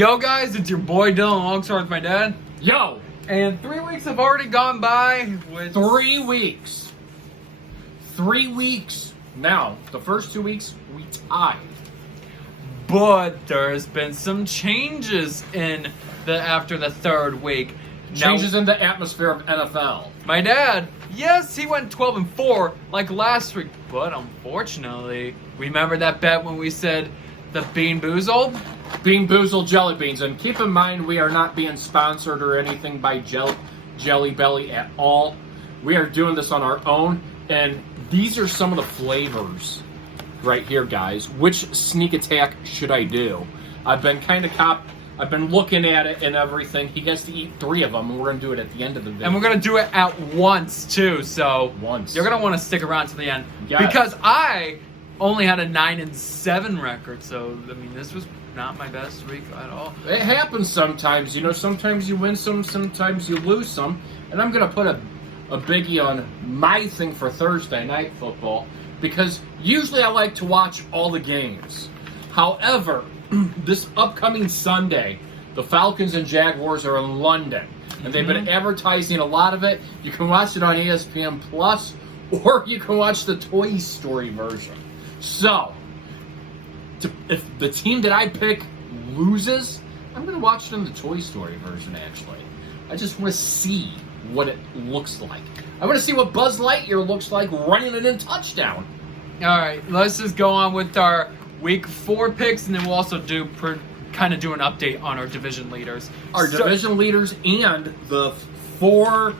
Yo guys, it's your boy Dylan Longsword with my dad. Yo! And 3 weeks have already gone by with 3 weeks. 3 weeks. Now, the first 2 weeks, we tied. But there's been some changes after the third week. Changes in the atmosphere of NFL. My dad, yes, he went 12-4 like last week, but unfortunately, remember that bet when we said the Bean Boozled? Bean Boozled Jelly Beans. And keep in mind, we are not being sponsored or anything by Jelly Belly at all. We are doing this on our own. And these are some of the flavors right here, guys. Which sneak attack should I do? I've been I've been looking at it and everything. He has to eat 3 of them, and we're going to do it at the end of the video. And we're going to do it at once, too. So Once. You're going to want to stick around to the end. Yes. Because I only had a 9-7 record. So, I mean, this was not my best week at all. It happens sometimes. You know, sometimes you win some, sometimes you lose some. And I'm going to put a biggie on my thing for Thursday Night Football. Because usually I like to watch all the games. However, this upcoming Sunday, the Falcons and Jaguars are in London. And they've been advertising a lot of it. You can watch it on ESPN Plus, or you can watch the Toy Story version. So, if the team that I pick loses, I'm going to watch it in the Toy Story version, actually. I just want to see what it looks like. I want to see what Buzz Lightyear looks like running it in touchdown. All right, let's just go on with our Week 4 picks, and then we'll also do an update on our division leaders. Division leaders and the 4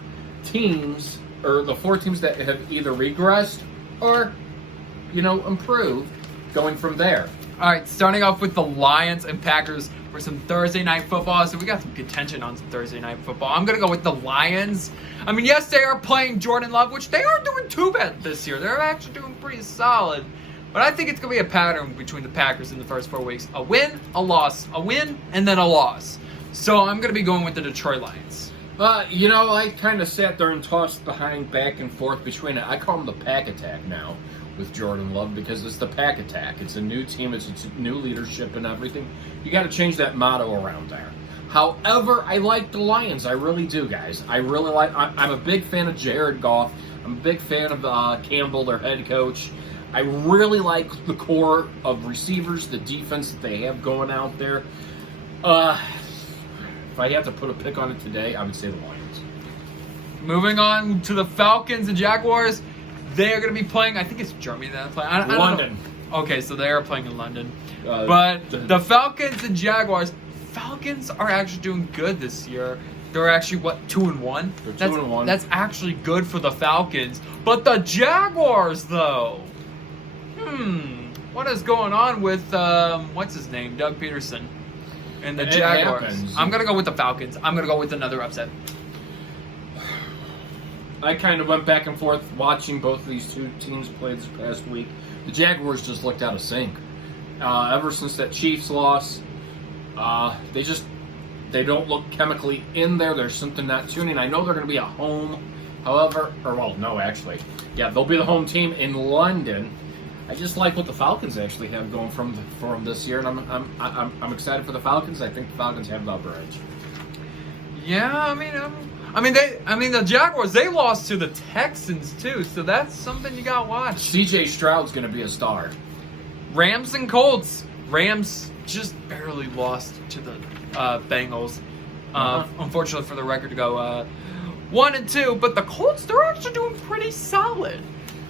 teams, or the 4 teams that have either regressed or, improved, going from there. All right, starting off with the Lions and Packers for some Thursday Night Football. So we got some contention on some Thursday Night Football. I'm going to go with the Lions. I mean, yes, they are playing Jordan Love, which they aren't doing too bad this year. They're actually doing pretty solid. But I think it's going to be a pattern between the Packers in the first 4 weeks. A win, a loss, a win, and then a loss. So I'm going to be going with the Detroit Lions. I kind of sat there and tossed back and forth between it. I call them the Pack Attack now with Jordan Love because it's the Pack Attack. It's a new team. It's new leadership and everything. You got to change that motto around there. However, I like the Lions. I really do, guys. I'm a big fan of Jared Goff. I'm a big fan of Campbell, their head coach. I really like the core of receivers, the defense that they have going out there. If I had to put a pick on it today, I would say the Lions. Moving on to the Falcons and Jaguars. They are going to be playing, I think it's Germany that's playing. I London. Don't know. Okay, so they are playing in London. But the Falcons and Jaguars, Falcons are actually doing good this year. They're actually, 2-1? They're 2-1. That's actually good for the Falcons. But the Jaguars, though. What is going on with, what's his name? Doug Peterson and the Jaguars. Happens. I'm going to go with the Falcons. I'm going to go with another upset. I kind of went back and forth watching both of these 2 teams play this past week. The Jaguars just looked out of sync. Ever since that Chiefs loss, they don't look chemically in there. There's something not tuning. I know they're going to be at home. However, they'll be the home team in London. I just like what the Falcons actually have going for them this year, and I'm excited for the Falcons. I think the Falcons have the upper edge. Yeah, the Jaguars, they lost to the Texans too, so that's something you got to watch. CJ Stroud's going to be a star. Rams and Colts. Rams just barely lost to the Bengals. Unfortunately for the record to go 1-2, but the Colts, they're actually doing pretty solid.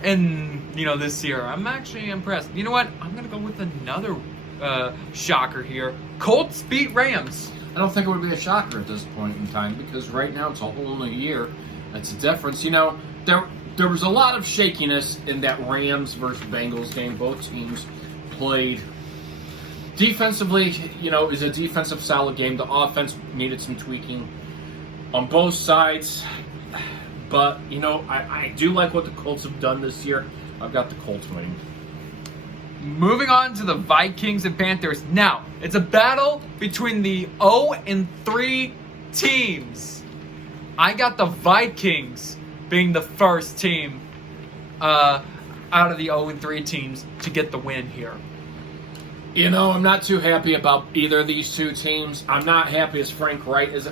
And, this year, I'm actually impressed. You know what? I'm going to go with another shocker here. Colts beat Rams. I don't think it would be a shocker at this point in time because right now it's a whole new year. That's a difference. There was a lot of shakiness in that Rams versus Bengals game. Both teams played defensively. It was a defensive solid game. The offense needed some tweaking on both sides. But, I do like what the Colts have done this year. I've got the Colts winning. Moving on to the Vikings and Panthers. Now, it's a battle between the 0-3 teams. I got the Vikings being the first team out of the 0-3 teams to get the win here. I'm not too happy about either of these two teams. I'm not happy as Frank Wright is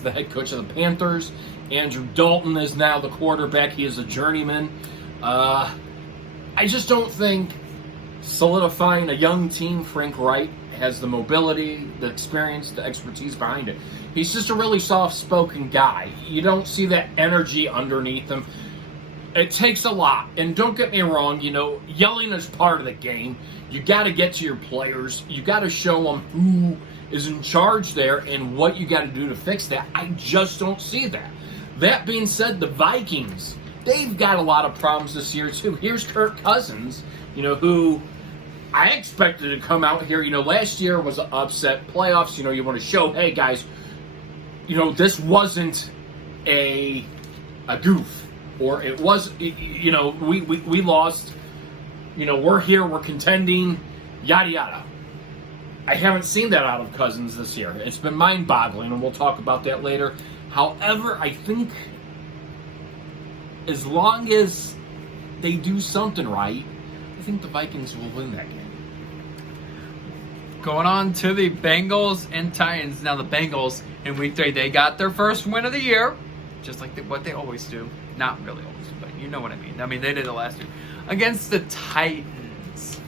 the head coach of the Panthers. Andrew Dalton is now the quarterback. He is a journeyman. I just don't think solidifying a young team, Frank Wright has the mobility, the experience, the expertise behind it. He's just a really soft-spoken guy. You don't see that energy underneath him. It takes a lot. And don't get me wrong, yelling is part of the game. You got to get to your players. You got to show them who is in charge there and what you got to do to fix that. I just don't see that. That being said, the Vikings, they've got a lot of problems this year too. Here's Kirk Cousins, who I expected to come out here. Last year was an upset playoffs. You want to show, hey guys, this wasn't a goof. Or it was, we lost, we're here, we're contending, yada, yada. I haven't seen that out of Cousins this year. It's been mind-boggling, and we'll talk about that later. However, I think as long as they do something right, I think the Vikings will win that game. Going on to the Bengals and Titans. Now the Bengals in week 3, they got their first win of the year, just like what they always do. Not really always, but you know what I mean. They did it last year. Against the Titans,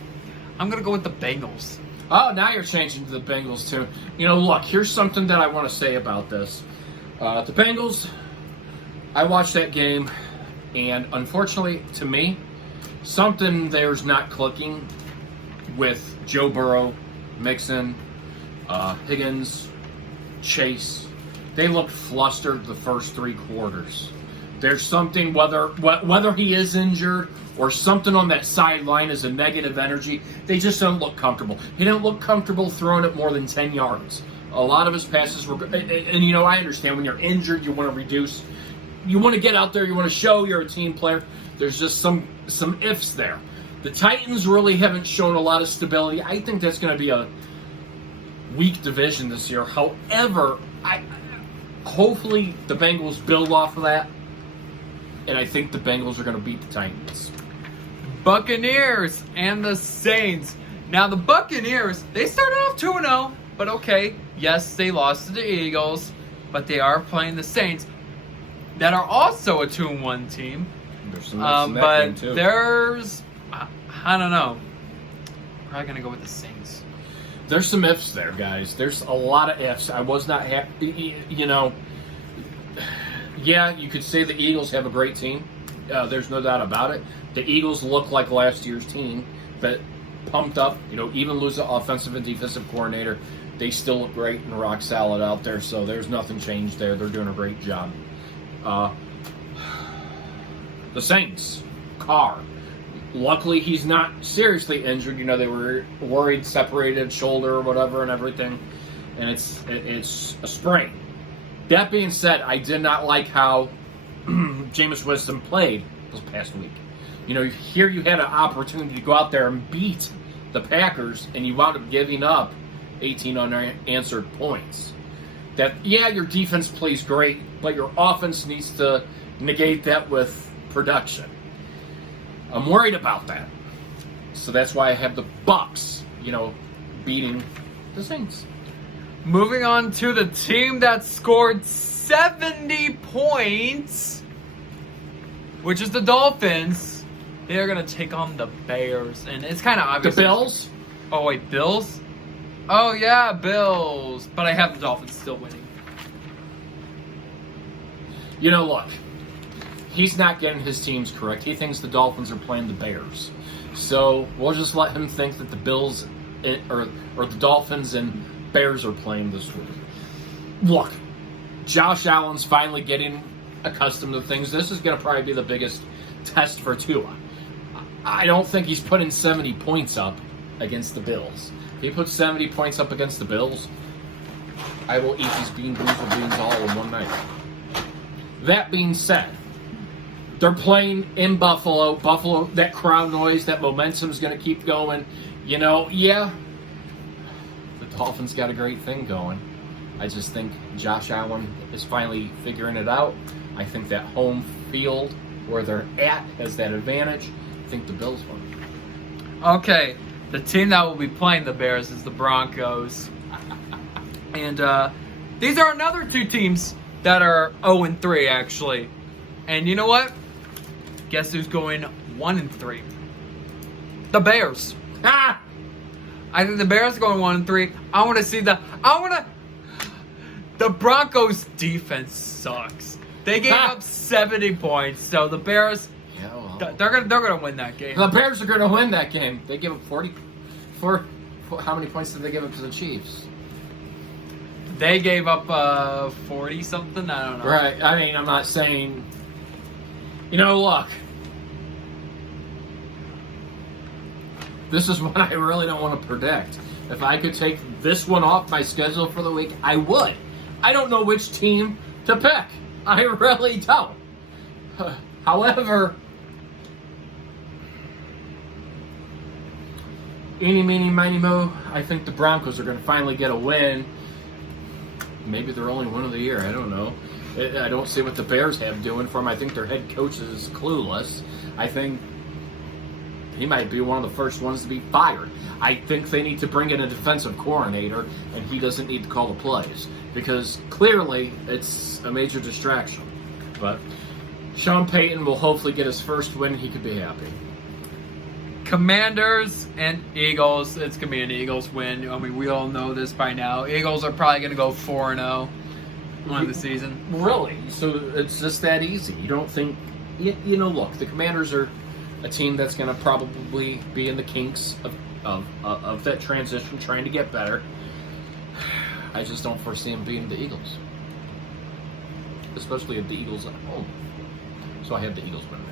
I'm going to go with the Bengals. Oh, now you're changing to the Bengals, too. Look, here's something that I want to say about this. The Bengals, I watched that game, and unfortunately, to me, something there's not clicking with Joe Burrow, Mixon, Higgins, Chase. They looked flustered the first 3 quarters. There's something, whether he is injured or something on that sideline is a negative energy, they just don't look comfortable. He didn't look comfortable throwing it more than 10 yards. A lot of his passes were, and I understand when you're injured, you want to reduce. You want to get out there, you want to show you're a team player. There's just some ifs there. The Titans really haven't shown a lot of stability. I think that's going to be a weak division this year. However, hopefully the Bengals build off of that. And I think the Bengals are going to beat the Titans. Buccaneers and the Saints. Now, the Buccaneers, they started off 2-0, but okay. Yes, they lost to the Eagles, but they are playing the Saints, that are also a 2-1 team. There's some in that game too. There's, I don't know. Probably going to go with the Saints. There's some ifs there, guys. There's a lot of ifs. I was not happy, Yeah, you could say the Eagles have a great team. There's no doubt about it. The Eagles look like last year's team, but pumped up. Even lose the offensive and defensive coordinator, they still look great and rock solid out there. So there's nothing changed there. They're doing a great job. The Saints, Carr. Luckily, he's not seriously injured. They were worried, separated shoulder or whatever and everything, and it's a sprain. That being said, I did not like how Jameis Winston played this past week. Here you had an opportunity to go out there and beat the Packers, and you wound up giving up 18 unanswered points. Your defense plays great, but your offense needs to negate that with production. I'm worried about that. So that's why I have the Bucs, beating the Saints. Moving on to the team that scored 70 points, which is the Dolphins. They are going to take on the Bears. And it's kind of obvious. The Bills? Oh, wait, Bills? Oh, yeah, Bills. But I have the Dolphins still winning. Look. He's not getting his teams correct. He thinks the Dolphins are playing the Bears. So we'll just let him think that the Bills or the Dolphins and Bears are playing this week. Look, Josh Allen's finally getting accustomed to things. This is going to probably be the biggest test for Tua. I don't think he's putting 70 points up against the Bills. If he puts 70 points up against the Bills, I will eat these beans all in one night. That being said, they're playing in Buffalo. Buffalo, that crowd noise, that momentum's going to keep going. The Dolphins got a great thing going. I just think Josh Allen is finally figuring it out. I think that home field where they're at has that advantage. I think the Bills won. Okay, The team that will be playing the Bears is the Broncos. And these are another two teams that are 0-3, actually. And you know what? Guess who's going 1-3? The Bears. Ah! I think the Bears are going 1-3. The Broncos defense sucks. They gave up 70 points, so the Bears, Yeah, well, they're gonna win that game. the Bears are going to win that game. They give up 40. How many points did they give up to the Chiefs? They gave up 40 something. I don't know. Right. I mean, I'm not saying. Look. This is what I really don't want to predict. If I could take this one off my schedule for the week, I would. I don't know which team to pick. I really don't. However, eeny, meeny, miny, mo, I think the Broncos are going to finally get a win. Maybe they're only one of the year. I don't know. I don't see what the Bears have doing for them. I think their head coach is clueless. I think he might be one of the first ones to be fired. I think they need to bring in a defensive coordinator, and he doesn't need to call the plays because clearly it's a major distraction. But Sean Payton will hopefully get his first win. He could be happy. Commanders and Eagles. It's gonna be an Eagles win. I mean, we all know this by now. Eagles are probably gonna go 4-0 on the season. Really? So it's just that easy? You don't think? Look, the Commanders are a team that's going to probably be in the kinks of that transition, trying to get better. I just don't foresee them beating the Eagles, especially if the Eagles at home. So I have the Eagles winning.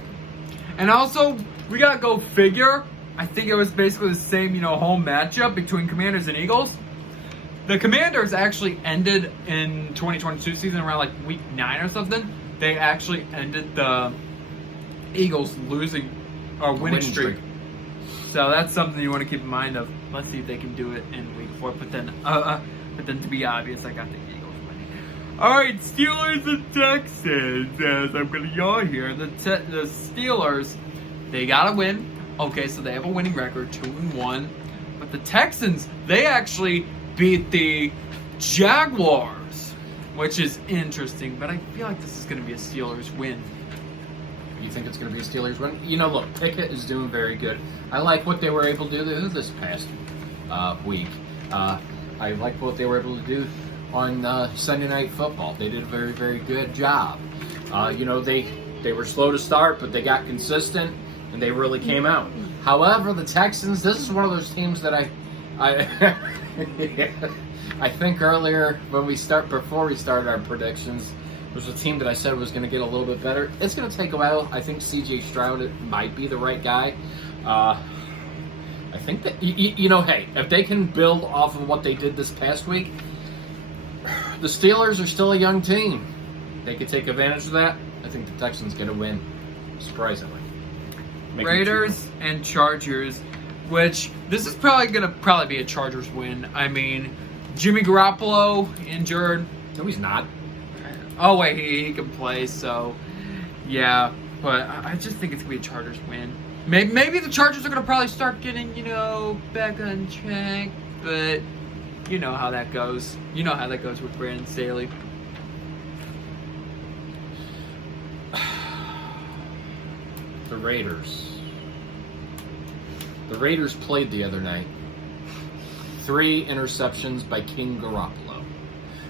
And also, we gotta go figure. I think it was basically the same, home matchup between Commanders and Eagles. The Commanders actually ended in 2022 season around like week 9 or something. They actually ended the Eagles losing or winning streak. So that's something you want to keep in mind of. Let's see if they can do it in week 4. But then to be obvious, I got the Eagles winning. All right, Steelers and Texans. As I'm gonna yaw here, the Steelers, they gotta win. Okay, so they have a winning record, 2-1. But the Texans, they actually beat the Jaguars, which is interesting. But I feel like this is gonna be a Steelers win. You think it's going to be a Steelers win? Look, Pickett is doing very good. I like what they were able to do this past week. I like what they were able to do on Sunday Night Football. They did a very, very good job. They were slow to start, but they got consistent, and they really came out. However, the Texans, this is one of those teams that I think earlier before we started our predictions, was a team that I said was going to get a little bit better. It's going to take a while. I think C.J. Stroud might be the right guy. I think that, hey, if they can build off of what they did this past week, the Steelers are still a young team. They could take advantage of that. I think the Texans going to win, surprisingly. Raiders and Chargers, which this is probably going to be a Chargers win. I mean, Jimmy Garoppolo injured. No, he's not. Oh, wait, he can play, so yeah. But I just think it's going to be a Chargers win. Maybe the Chargers are going to probably start getting, back on track. But you know how that goes. You know how that goes with Brandon Staley. The Raiders. The Raiders played the other night. 3 interceptions by King Garoppolo.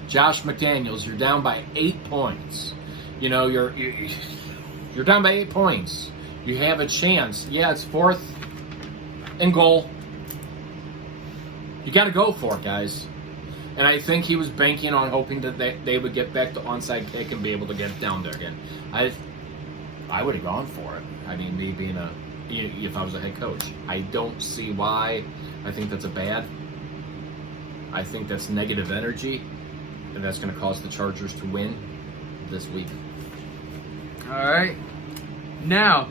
Josh McDaniels, you're down by 8 points. You're down by 8 points. You have a chance. Yeah, it's 4th and goal. You got to go for it, guys. And I think he was banking on hoping that they would get back to onside kick and be able to get it down there again. I would have gone for it. I mean, me being if I was a head coach, I don't see why. I think that's bad. I think that's negative energy. And that's going to cause the Chargers to win this week. All right. Now,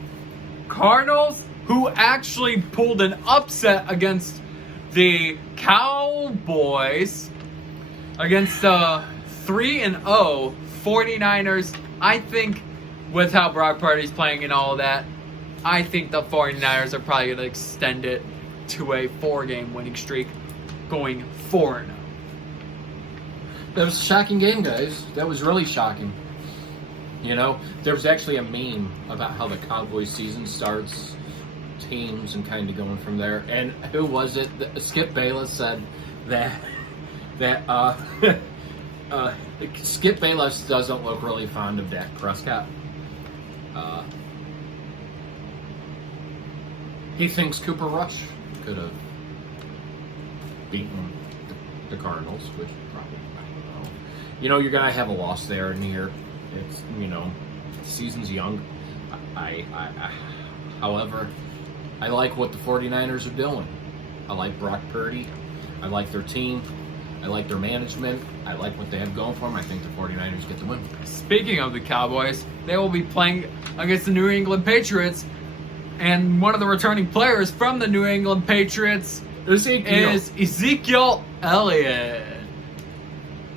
Cardinals, who actually pulled an upset against the Cowboys, against the 3-0 49ers. I think with how Brock Purdy's playing and all that, I think the 49ers are probably going to extend it to a 4-game winning streak, going 4-0. That was a shocking game, guys. That was really shocking. You know, there was actually a meme about how the Cowboys season starts, teams, and kind of going from there. And who was it? Skip Bayless said that Skip Bayless doesn't look really fond of Dak Prescott. He thinks Cooper Rush could have beaten the Cardinals, which probably, I don't know. You know, you're going to have a loss there and here. It's, you know, the season's young. However, I like what the 49ers are doing. I like Brock Purdy. I like their team. I like their management. I like what they have going for them. I think the 49ers get the win. Speaking of the Cowboys, they will be playing against the New England Patriots, and one of the returning players from the New England Patriots is Ezekiel Elliott,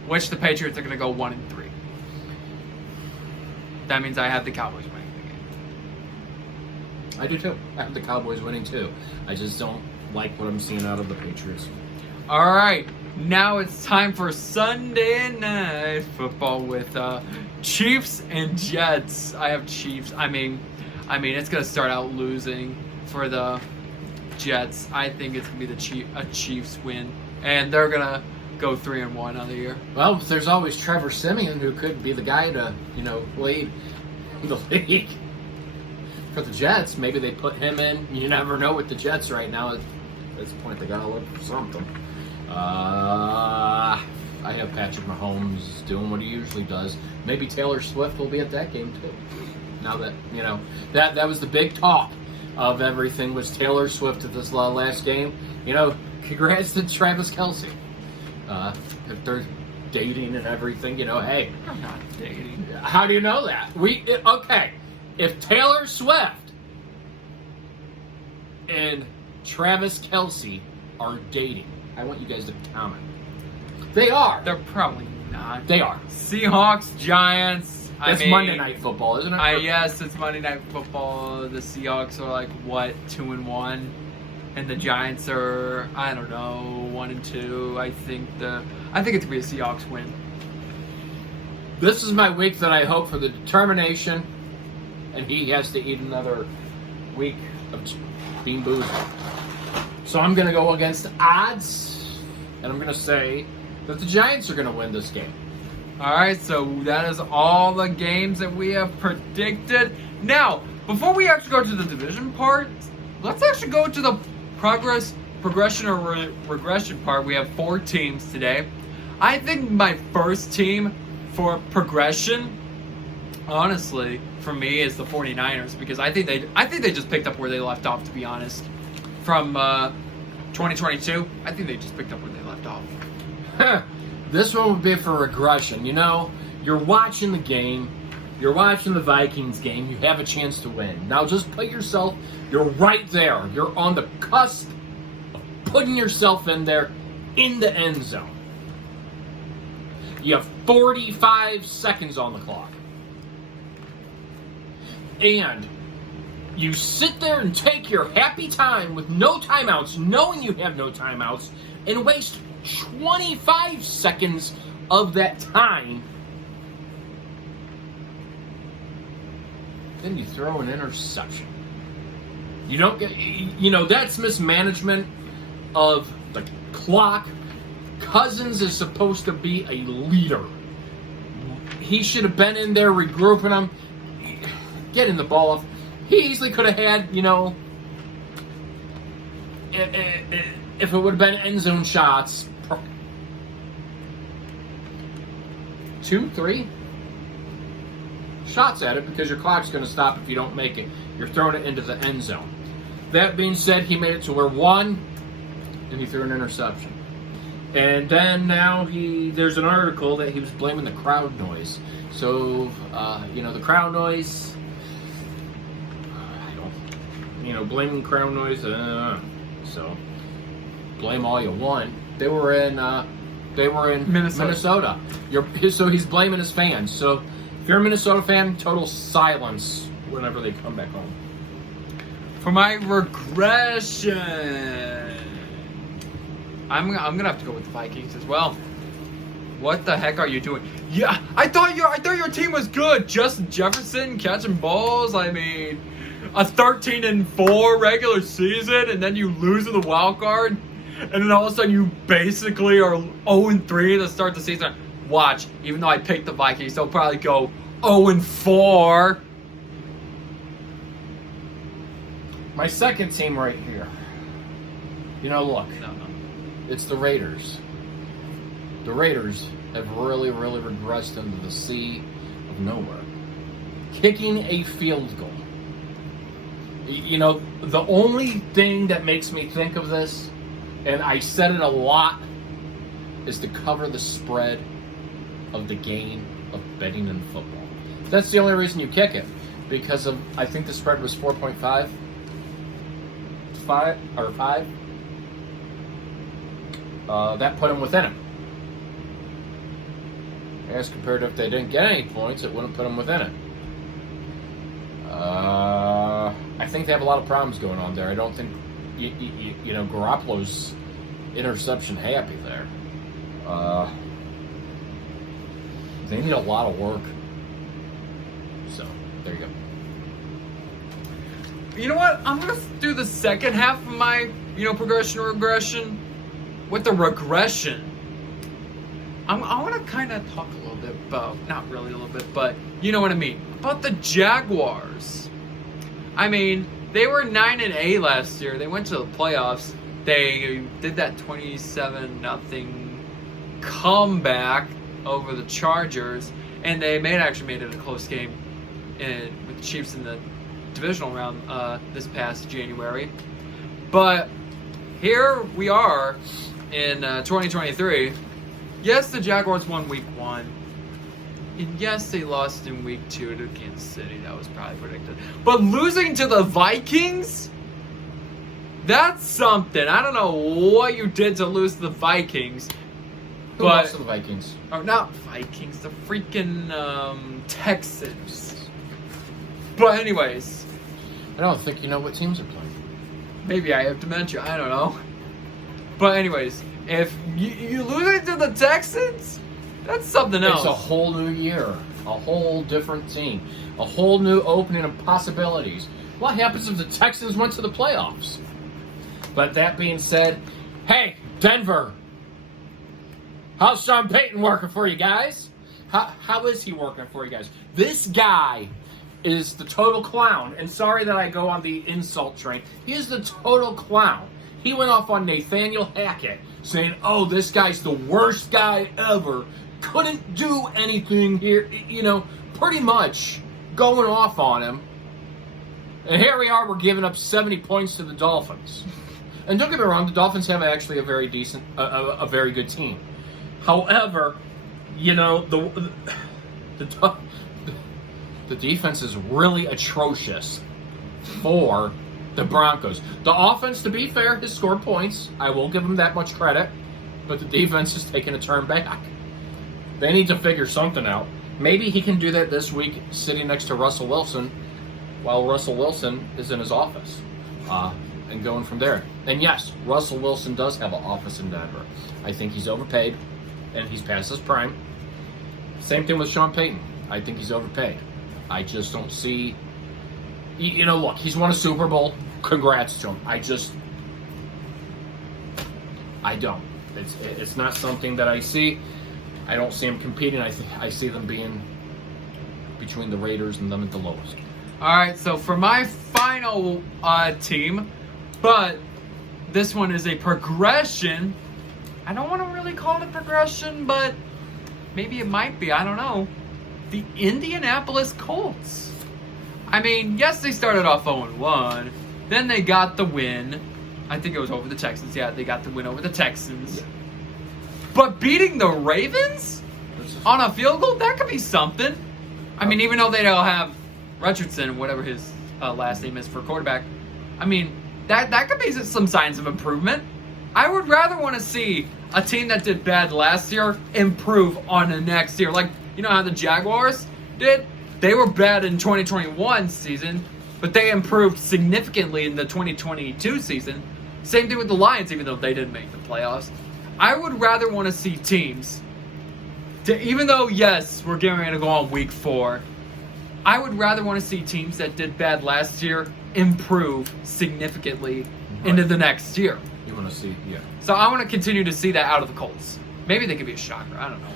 which the Patriots are going to go 1-3. That means I have the Cowboys winning the game. I do too. I have the Cowboys winning too. I just don't like what I'm seeing out of the Patriots. All right, now it's time for Sunday Night Football with Chiefs and Jets. I have Chiefs. I mean, it's gonna start out losing for the Jets. I think it's gonna be a Chiefs win, and they're gonna go 3-1 on the year. Well, there's always Trevor Siemian, who could be the guy to, you know, lead the league for the Jets. Maybe they put him in. You never know with the Jets right now. At this point, they gotta look for something. I have Patrick Mahomes doing what he usually does. Maybe Taylor Swift will be at that game too. Now that, you know, that was the big talk of everything was Taylor Swift at this last game. You know, congrats to Travis Kelce. If they're dating and everything, you know, hey. I'm not dating. How do you know that? Okay, if Taylor Swift and Travis Kelce are dating, I want you guys to comment. They are. They're probably not. They are. Seahawks, Giants. It's Monday Night Football, isn't it? Yes, it's Monday Night Football. The Seahawks are like, what, 2-1? And the Giants are, I don't know, 1-2. I think it's gonna be a Seahawks win. This is my week that I hope for the determination, and he has to eat another week of being booed. So I'm gonna go against odds, and I'm gonna say that the Giants are gonna win this game. All right, so that is all the games that we have predicted. Now, before we actually go to the division part, let's actually go to the progression or regression part. We have 4 teams today. I think my first team for progression, honestly, for me, is the 49ers, because I think they just picked up where they left off, to be honest. From 2022, I think they just picked up where they left off. This one would be for regression. You know, you're watching the game, you're watching the Vikings game, you have a chance to win. Now just put yourself, you're right there. You're on the cusp of putting yourself in there in the end zone. You have 45 seconds on the clock. And you sit there and take your happy time with no timeouts, knowing you have no timeouts, and waste 25 seconds of that time. Then you throw an interception. You don't get, you know, that's mismanagement of the clock. Cousins is supposed to be a leader. He should have been in there regrouping them, getting the ball off. He easily could have had, you know, if it would have been end zone shots, 2, 3 shots at it, because your clock's going to stop if you don't make it. You're throwing it into the end zone. That being said, he made it to where 1, and he threw an interception. And then now there's an article that he was blaming the crowd noise. So, you know, the crowd noise, blaming crowd noise, so blame all you want. They were in Minnesota. So he's blaming his fans. So if you're a Minnesota fan, total silence whenever they come back home. For my regression, I'm gonna have to go with the Vikings as well. What the heck are you doing? Yeah, I thought your team was good. Justin Jefferson catching balls. I mean, a 13-4 regular season, and then you lose in the wild card, and then all of a sudden you basically are 0-3 to start the season. Watch, even though I picked the Vikings, they'll probably go 0-4. My second team right here. You know, look, No. it's the Raiders. The Raiders have really, really regressed into the sea of nowhere. Kicking a field goal. You know, the only thing that makes me think of this, and I said it a lot, is to cover the spread of the game of betting in football. That's the only reason you kick it. Because of, I think the spread was 4.5. 5. That put them within it. As compared to if they didn't get any points, it wouldn't put them within it. I think they have a lot of problems going on there. I don't think, you know, Garoppolo's interception happy there. They need a lot of work. So, there you go. You know what? I'm going to do the second half of my, progression or regression with the regression. I want to kind of talk a little bit about, not really a little bit, but you know what I mean, about the Jaguars. I mean, they were 9-8 last year. They went to the playoffs. They did that 27-0 comeback over the Chargers, and they actually made it a close game with the Chiefs in the divisional round this past January. But here we are in 2023. Yes, the Jaguars won week 1. And yes, they lost in week 2 to Kansas City. That was probably predicted. But losing to the Vikings? That's something. I don't know what you did to lose to the Vikings. Who lost to the Vikings? Oh, not Vikings. The freaking Texans. But anyways. I don't think you know what teams are playing. Maybe I have dementia. I don't know. But anyways, if you lose it to the Texans, that's something else. It's a whole new year. A whole different team. A whole new opening of possibilities. What happens if the Texans went to the playoffs? But that being said, hey, Denver, how's Sean Payton working for you guys? How is he working for you guys? This guy is the total clown. And sorry that I go on the insult train. He is the total clown. He went off on Nathaniel Hackett saying, oh, this guy's the worst guy ever. Couldn't do anything here. You know, pretty much going off on him. And here we are, we're giving up 70 points to the Dolphins. And don't get me wrong, the Dolphins have actually a very decent, a very good team. However, you know, the defense is really atrocious for the Broncos. The offense, to be fair, has scored points. I will give them that much credit. But the defense is taking a turn back. They need to figure something out. Maybe he can do that this week sitting next to Russell Wilson while Russell Wilson is in his office. And going from there. And yes, Russell Wilson does have an office in Denver. I think he's overpaid, and he's past his prime. Same thing with Sean Payton. I think he's overpaid. I just don't see... You know, look, he's won a Super Bowl. Congrats to him. I don't. It's not something that I see. I don't see him competing. I see them being between the Raiders and them at the lowest. All right, so for my final team, but this one is a progression. I don't want to really call it a progression, but maybe it might be. I don't know. The Indianapolis Colts. I mean, yes, they started off 0-1. Then they got the win. I think it was over the Texans. Yeah, they got the win over the Texans. Yeah. But beating the Ravens on a field goal, that could be something. I mean, even though they don't have Richardson, whatever his last name is for quarterback, I mean, that could be some signs of improvement. I would rather want to see a team that did bad last year improve on the next year. Like, you know how the Jaguars did? They were bad in 2021 season. but they improved significantly in the 2022 season. Same thing with the Lions, even though they didn't make the playoffs. I would rather want to see teams, even though, yes, we're getting ready to go on week 4, I would rather want to see teams that did bad last year improve significantly into the next year. You want to see, yeah. So I want to continue to see that out of the Colts. Maybe they could be a shocker. I don't know.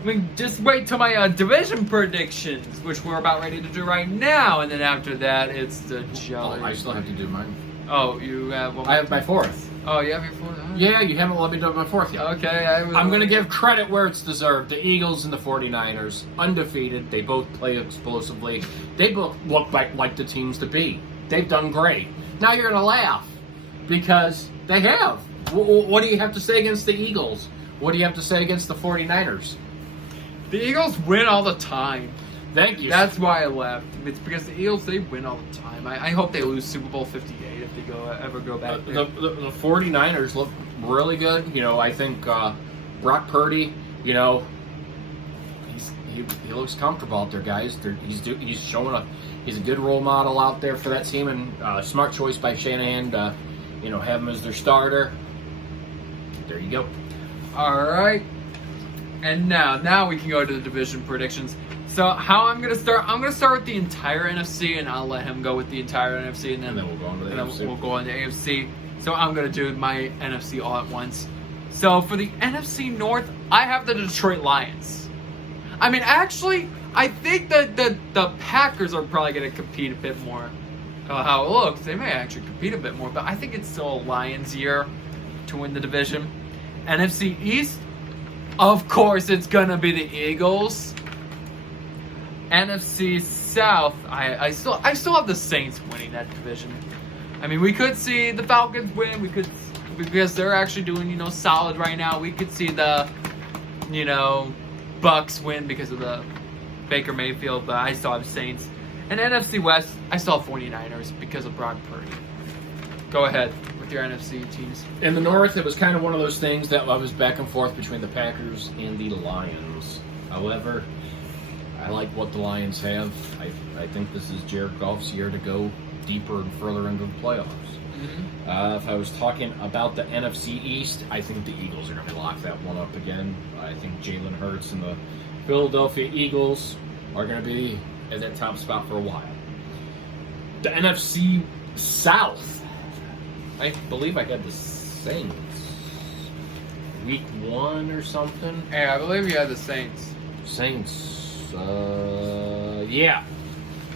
I mean, just wait till my division predictions, which we're about ready to do right now, and then after that, it's the jelly. Oh, I still have to do mine. Oh, you have one. I have my 4th. Oh, you have your 4th. Oh. Yeah, you haven't let me do my 4th yet. Okay, I'm going to give credit where it's deserved. The Eagles and the 49ers, undefeated. They both play explosively. They both look like the teams to be. They've done great. Now you're going to laugh because they have. What do you have to say against the Eagles? What do you have to say against the 49ers? The Eagles win all the time. Thank you. That's why I left. It's because the Eagles, they win all the time. I hope they lose Super Bowl 58 if they ever go back there. The 49ers look really good. You know, I think Brock Purdy, you know, he looks comfortable out there, guys. He's showing he's a good role model out there for that team, and smart choice by Shanahan to, you know, have him as their starter. There you go. All right. And now we can go to the division predictions. So how I'm gonna start with the entire NFC, and I'll let him go with the entire NFC, and then we'll go on to the AFC. We'll go on to AFC. So I'm gonna do my NFC all at once. So for the NFC North, I have the Detroit Lions. I mean, actually, I think that the Packers are probably gonna compete a bit more. How it looks, they may actually compete a bit more, but I think it's still a Lions year to win the division. NFC East, of course, it's gonna be the Eagles. NFC South, I still have the Saints winning that division. I mean, we could see the Falcons win. We could, because they're actually doing, you know, solid right now. We could see the, you know, Bucks win because of the Baker Mayfield, but I still have Saints. And NFC West, I still have 49ers because of Brock Purdy. Go ahead with your NFC teams. In the North, it was kind of one of those things that I was back and forth between the Packers and the Lions. However, I like what the Lions have. I think this is Jared Goff's year to go deeper and further into the playoffs. Mm-hmm. If I was talking about the NFC East, I think the Eagles are going to lock that one up again. I think Jalen Hurts and the Philadelphia Eagles are going to be at that top spot for a while. The NFC South, I believe I had the Saints week 1 or something. Hey, I believe you had the Saints. Saints, yeah.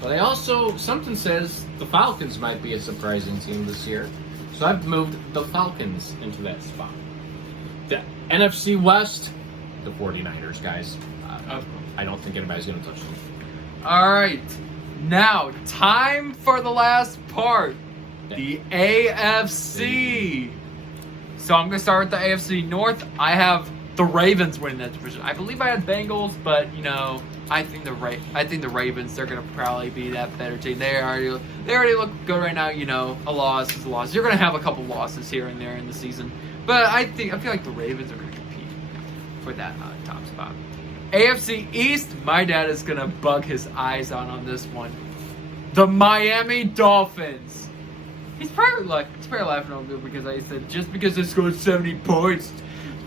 But I also, something says the Falcons might be a surprising team this year. So I've moved the Falcons into that spot. The NFC West, the 49ers, guys. I don't think anybody's going to touch them. All right. Now, time for the last part. The AFC. So I'm going to start with the AFC North. I have the Ravens winning that division. I believe I had Bengals, but, you know, I think the Ravens, they're going to probably be that better team. They already look good right now. You know, a loss is a loss. You're going to have a couple losses here and there in the season. But I feel like the Ravens are going to compete for that top spot. AFC East, my dad is going to bug his eyes out on this one. The Miami Dolphins. He's probably laughing at me because I said just because they scored 70 points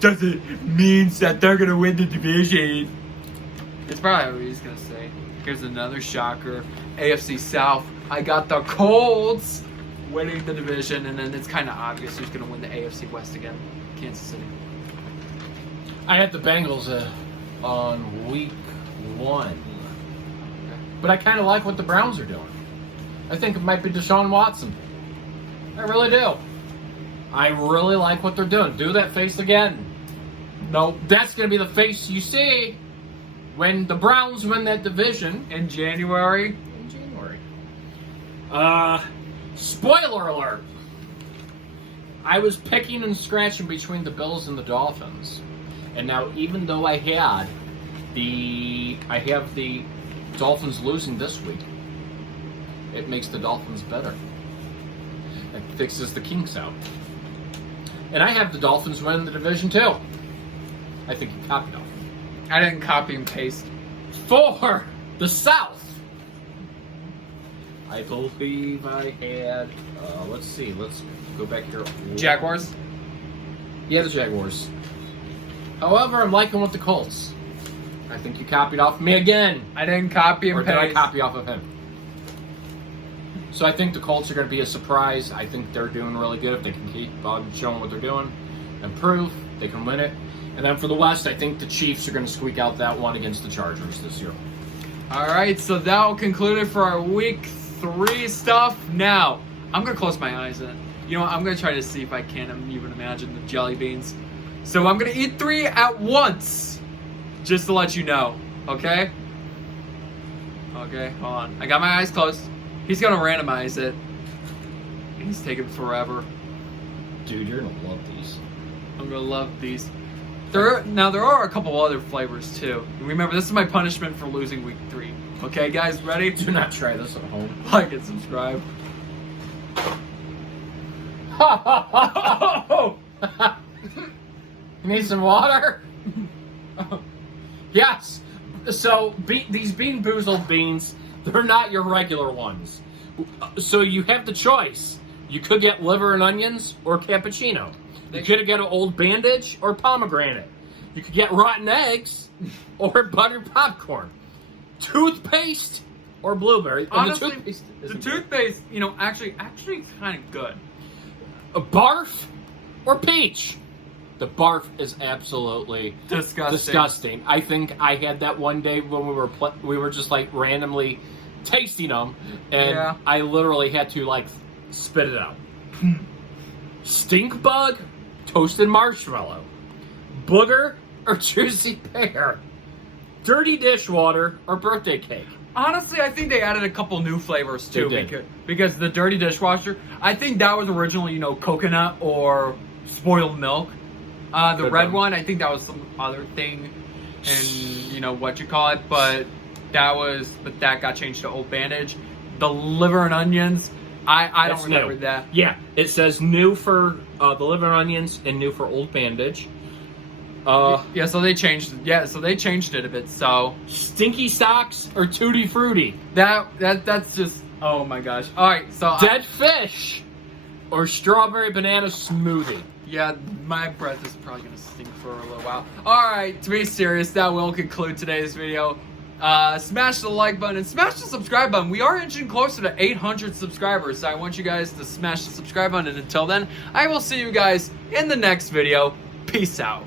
doesn't mean that they're going to win the division. It's probably what he's going to say. Here's another shocker. AFC South, I got the Colts winning the division, and then it's kind of obvious who's going to win the AFC West again. Kansas City. I had the Bengals on week 1. But I kind of like what the Browns are doing. I think it might be Deshaun Watson. I really do. I really like what they're doing. Do that face again. No, that's going to be the face you see when the Browns win that division in January. Spoiler alert. I was picking and scratching between the Bills and the Dolphins. And now, even though I have the Dolphins losing this week, it makes the Dolphins better. It fixes the kinks out. And I have the Dolphins winning the division too. I think you copied off. I didn't copy and paste. For the South, I believe I had. Let's see. Let's go back here. Jaguars. Yeah, the Jaguars. However, I'm liking with the Colts. I think you copied off of me again. I didn't copy and Or did I paste. copy off of him? So I think the Colts are going to be a surprise. I think they're doing really good. If they can keep on showing what they're doing, improve, they can win it. And then for the West, I think the Chiefs are going to squeak out that one against the Chargers this year. All right, so that will conclude it for our Week 3 stuff. Now, I'm going to close my eyes and, you know what, I'm going to try to see if I can even imagine the jelly beans. So I'm going to eat 3 at once, just to let you know, okay? Okay, hold on. I got my eyes closed. He's going to randomize it. He's taking forever. Dude, you're going to love these. I'm going to love these. There are a couple other flavors, too. Remember, this is my punishment for losing Week 3. Okay, guys, ready? Do not try this at home. Like and subscribe. You need some water? Yes. So these Bean Boozled beans, they're not your regular ones. So you have the choice. You could get liver and onions or cappuccino. You could get an Old Bandage or pomegranate. You could get rotten eggs or buttered popcorn. Toothpaste or blueberry. And Honestly, the toothpaste, the isn't toothpaste, you know, actually it's kind of good. good. A barf or peach. The barf is absolutely disgusting. I think I had that one day when we were just like randomly tasting them, and Yeah. I literally had to like spit it out. Stink bug, toasted marshmallow, booger or juicy pear, dirty dishwater or birthday cake. Honestly, I think they added a couple new flavors too. They did. Because the dirty dishwasher, I think that was originally, you know, coconut or spoiled milk. The Good red one. one, I think that was some other thing, and you know what you call it, but that got changed to Old Bandage. The liver and onions, I don't That's remember new. that. Yeah, it says new for the liver and onions and new for Old Bandage. Yeah, so they changed it. Yeah, so they changed it a bit. So Stinky socks or Tutti Frutti. that's just, oh my gosh. All right, so Dead fish or strawberry banana smoothie. yeah, my breath is probably gonna stink for a little while. All right, to be serious, that will conclude today's video. Smash the like button and smash the subscribe button. We are inching closer to 800 subscribers, so I want you guys to smash the subscribe button. And until then, I will see you guys in the next video. Peace out.